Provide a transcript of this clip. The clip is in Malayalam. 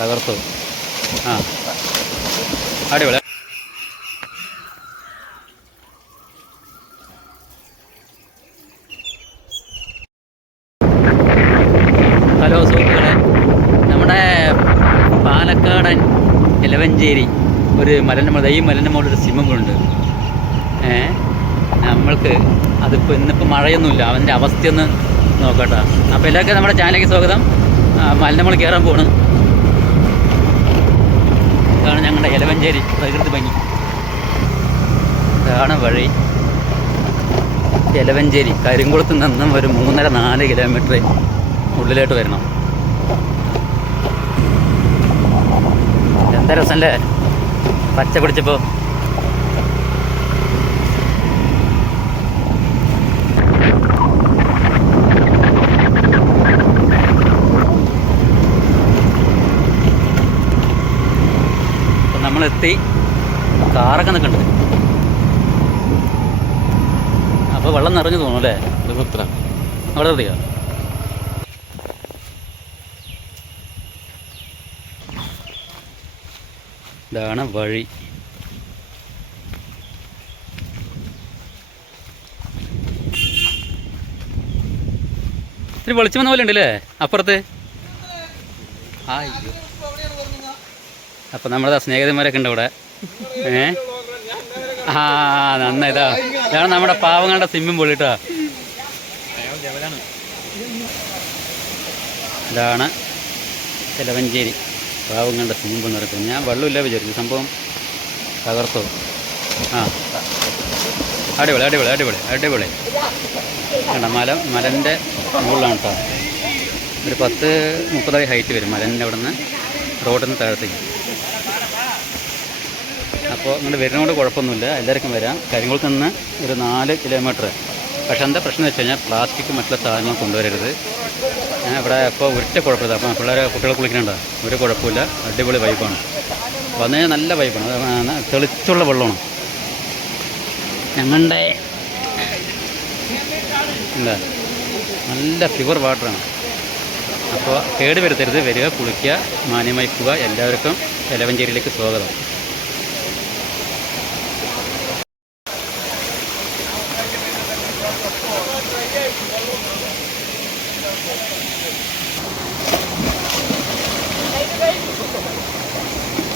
തകർത്തു. ആ. അടിപൊളി. ഹലോ സുഹൃത്തുക്കളെ. നമ്മുടെ പാലക്കാടൻ ഇലവഞ്ചേരി ഒരു മലന്റെ മുകളിൽ ഈ മലന്റെ മുകളിൽ ഒരു സിംഹമുണ്ട്. ഏ? നമ്മൾക്ക് അതിപ്പോൾ ഇന്നിപ്പോൾ മഴയൊന്നുമില്ല. അവന്റെ അവസ്ഥയൊന്ന് നോക്കട്ടെ. അപ്പോൾ എല്ലാവർക്കും നമ്മുടെ ചാനലിലേക്ക് സ്വാഗതം. മലന്റെ കയറാൻ പോണ് ഇതാണ് ഞങ്ങളുടെ ഇലവഞ്ചേരി പ്രകൃതി ഭംഗി. ഇതാണ് വഴി. ഇലവഞ്ചേരി കരിങ്കുളത്ത് നിന്നും ഒരു മൂന്നര നാല് കിലോമീറ്റർ ഉള്ളിലോട്ട് വരണം. എന്താ രസമല്ലേ പച്ച പിടിച്ചപ്പോ. നമ്മളെത്തി കാറൊക്കെ നിൽക്കുന്നുണ്ട് അപ്പോൾ വെള്ളം നിറഞ്ഞു തോന്നും അല്ലേ? ഇത്ര അവിടെ എത്തിയോ? ഇതാണ് വഴി. ഇത്തിരി വെളിച്ചം വന്ന പോലെ ഉണ്ടല്ലേ? അപ്പുറത്ത്? അയ്യോ. അപ്പം നമ്മുടെ സ്നേഹിതന്മാരൊക്കെ ഉണ്ട് ഇവിടെ. ഏ? ആ നന്നായിട്ടാ. ഇതാണ് നമ്മുടെ പാവങ്ങളുടെ സിമ്മും പൊള്ളിട്ടോ ഇതാണ് ചിലവഞ്ചേരി. പാവങ്ങളുടെ സിമ്മും എന്ന് പറയുന്നത്. ഞാൻ വെള്ളമില്ല വിചാരിച്ചു. സംഭവം തകർത്തു. ആ. അടിപൊളി അടിപൊളി അടിപൊളി അടിപൊളി. കണ്ട മല മലന്റെ മുകളിലാണ് കേട്ടോ ഒരു പത്ത് മുപ്പതടി ഹൈറ്റ് വരും മലന്റെ അവിടെ നിന്ന് റോഡിൽ നിന്ന് താഴത്തേക്ക്. അപ്പോൾ ഇങ്ങോട്ട് വരുന്നതുകൊണ്ട് കുഴപ്പമൊന്നുമില്ല. എല്ലാവർക്കും വരാം. കരിങ്കുളത്ത് നിന്ന് ഒരു നാല് കിലോമീറ്റർ പക്ഷെ എന്താ പ്രശ്നം വെച്ച് കഴിഞ്ഞാൽ പ്ലാസ്റ്റിക് മറ്റുള്ള സാധനങ്ങൾ കൊണ്ടുവരരുത്. ഞാൻ ഇവിടെ ഇപ്പോൾ ഒറ്റ കുഴപ്പമില്ല. അപ്പോൾ പിള്ളേരെ കുട്ടികളെ കുളിക്കുന്നുണ്ടോ ഒരു കുഴപ്പമില്ല. അടിപൊളി വൈബാണ് വന്നു കഴിഞ്ഞാൽ നല്ല വൈബാണ് തെളിച്ചുള്ള വെള്ളമാണ്. ഞങ്ങളുടെ എന്താ? നല്ല പ്യുവർ വാട്ടറാണ് അപ്പോൾ കേട് വരുത്തരുത്. വരിക കുളിക്കുക മാന്യമായി പോവുക. എല്ലാവർക്കും എലവഞ്ചേരിയിലേക്ക് സ്വാഗതം.